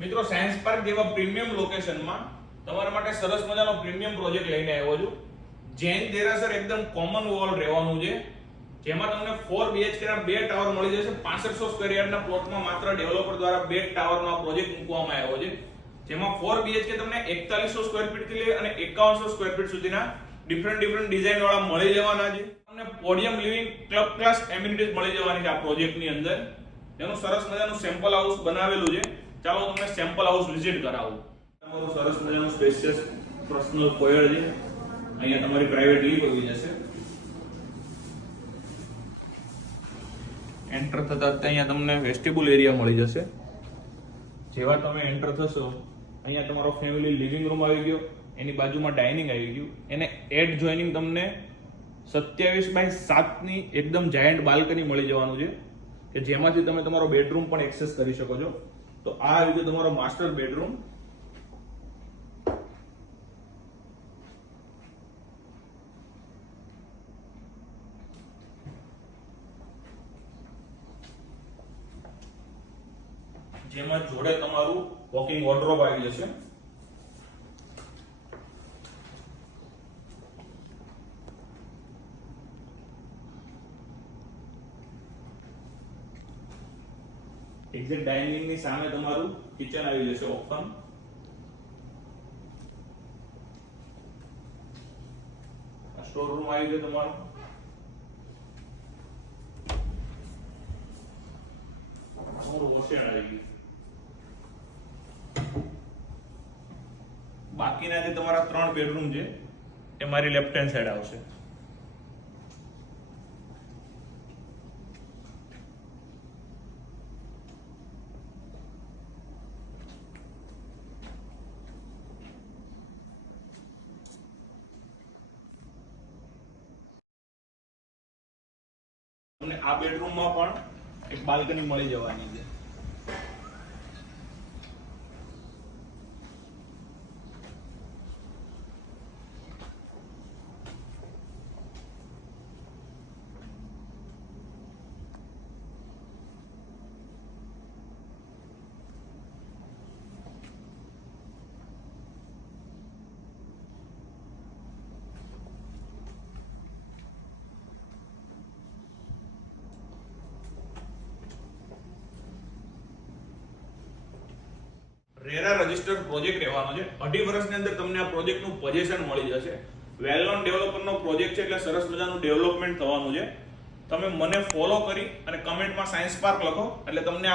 મિત્રો science park જેવા premium લોકેશનમાં તમારા માટે સરસ મજાનો પ્રીમિયમ પ્રોજેક્ટ લઈને આવ્યો છું. જૈન દેરાસર એકદમ કોમન વોલ રહેવાનું છે, જેમાં તમને 4 BHK ના બે ટાવર મળી જશે. 6500 સ્ક્વેર યાર્ડના પ્લોટમાં માત્ર ડેવલપર દ્વારા બે ટાવરનો આ પ્રોજેક્ટ મૂકવામાં આવ્યો છે, જેમાં 4 BHK તમને 4100 સ્ક્વેર ફીટ થી લઈ અને 5100 સ્ક્વેર ફીટ સુધીના ડિફરન્ટ ડિઝાઇન વાળા મળી જવાના છે. તમને podium living club class amenities મળી જવાની છે આ પ્રોજેક્ટની અંદર. જેનું સરસ મજાનું સેમ્પલ હાઉસ બનાવેલું છે. ચાલો તમને સેમ્પલ હાઉસ વિઝિટ કરાવું. તમારું સરસ મજાનું સ્પેશિયસ પર્સનલ કોયર છે. અહીંયા તમારી પ્રાઇવેટ લીવ આવી જશે. એન્ટર થતા અહીંયા તમને વેસ્ટિબ્યુલ એરિયા મળી જશે. જેવા તમે એન્ટર થશો અહીંયા તમારો ફેમિલી લિવિંગ રૂમ આવી ગયો, એની બાજુમાં ડાઇનિંગ આવી ગયું. એને એડ જોઈનિંગ તમને 27x7 ની એકદમ જાયન્ટ બાલ્કની મળી જવાનું છે, કે જેમાંથી તમે તમારો બેડરૂમ પણ એક્સેસ કરી શકો છો. તો આ આવી ગયો તમારો માસ્ટર બેડરૂમ. જેમાં જોડે તમારું વોકિંગ વોર્ડરોબ આવી જશે. એક્ઝેક્ટ ડાઇનિંગ ની સામે તમારું કિચન આવી જશે ઓપન. સ્ટોર રૂમ આવી ગયો તમારો. તમારું વોશર આવી ગયું. બાકીના જે તમારા 3 બેડરૂમ છે એ મારી લેફ્ટ હેન્ડ સાઈડ આવશે. તમને આ બેડરૂમમાં પણ એક બાલ્કની મળી જવાની છે. રેરા રજિસ્ટર્ડ પ્રોજેક્ટ રહેવાનો છે. 2.5 વર્ષની અંદર તમને આ પ્રોજેક્ટનું પોઝેશન મળી જશે. વેલ નોન ડેવલપરનો પ્રોજેક્ટ છે એટલે સરસ મજાનું ડેવલપમેન્ટ થવાનું છે. તમે મને ફોલો કરી અને કમેન્ટમાં સાયન્સ પાર્ક લખો એટલે તમને આ